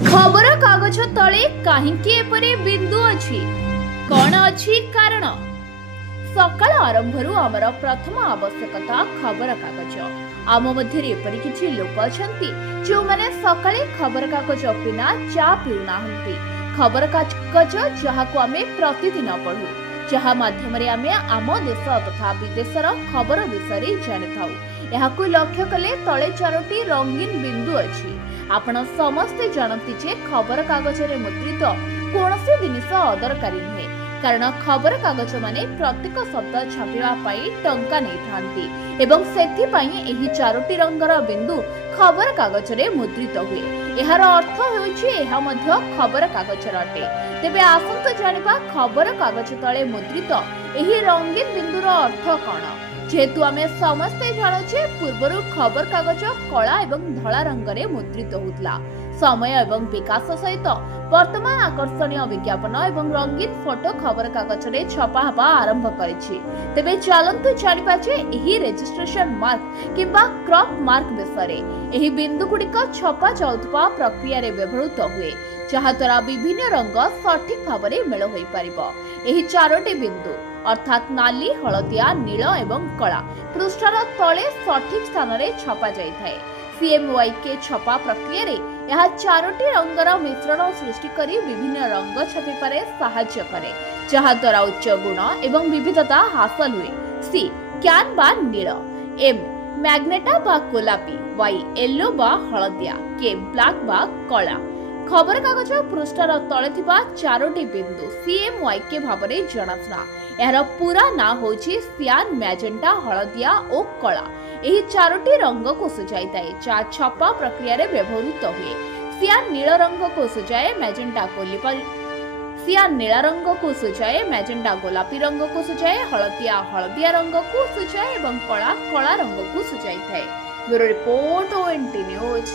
खबर कागज तले काहींकी एपरि बिंदु अछि कौन अछि कारण सकाळ आरंभरू आमर प्रथम आवश्यकता खबर कागज आम मध्य एपरि किछि लोक अछंती जो माने सकाळे खबर कागज बिना चा पिउनाहंती खबर कागज जहाको आमे प्रतिदिन पढु जहा माध्यम रे आमे आम देश तथा विदेशर खबर विषय जानि थाउ एहाकु लक्ष्य कले तले चारोटी रंगीन बिंदु अछि आपण समस्ते जानती जे खबर कागज रे मुद्रित कोनोसी जिनिस अदरकारी नुहे कारण खबर कागज माने प्रत्येक शब्द छापिवा पाई टंका नै थांती एवं सेथि पाई एही चारोटी रंगर बिंदु खबर कागज रे मुद्रित हुए एहार अर्थ होउछि एहा मध्य खबर कागज अटे तेबे आसंत जानिबा खबर कागज तळे मुद्रित एही रंगीन बिंदुर अर्थ कोन जेहेतु आमे समस्ते जानुछे पूर्वरु खबर कागज कला एवं धला रंगरे मुद्रित होतला समय एवं विकास सहित वर्तमान आकर्षणीय विज्ञापन एवं रंगीन फोटो खबर कागज रे छपा हवा आरंभ करिछि तेबे चलंतु जानिबा जे एही रजिस्ट्रेशन मार्क किबा क्रॉप मार्क विषय एही बिंदु गुडिक छपा जाउतबा प्रक्रिया रे व्यवहृत हुए जहा द्वारा विभिन्न रंग सठिक भाबरे मेल होई परिबो एही चारोटी बिंदु अर्थात नाली हलदिया नील एवं कला पृष्ठर तले सठिक स्थान रे छपा जाय थाए सीएमवाईके छपा प्रक्रिया रे यह चारोटी रंगर मिश्रण सृष्टि करी विभिन्न रंग छापी पारे सहाय्य करे जहा द्वारा उच्च गुण एवं विविधता हासिल हुए सी क्यान बा नील एम मैग्नेटा बा गोलापी वाई येलो बा हलदिया के ब्लैक बा कला खबर कागज पृष्ठर तले थिबा चारोटी बिंदु सीएमवाईके भाबरे जणाशुना यार पूरा ना होछि सियान मैजेंटा हलदिया और कला एही चारोटी रंग को सुझाई थाए जा छपा प्रक्रिया रे व्यवहृत हुए सियान नील रंग को सुझाए मैजेंटा सियान नीला रंग को सुझाए मैजेंटा गोलापी रंग को सुझाए हलदिया हलदिया रंग को सुझाए एवं कला कला रंग को सुझाई थाए ब्यूरो रिपोर्ट ओएनटी न्यूज।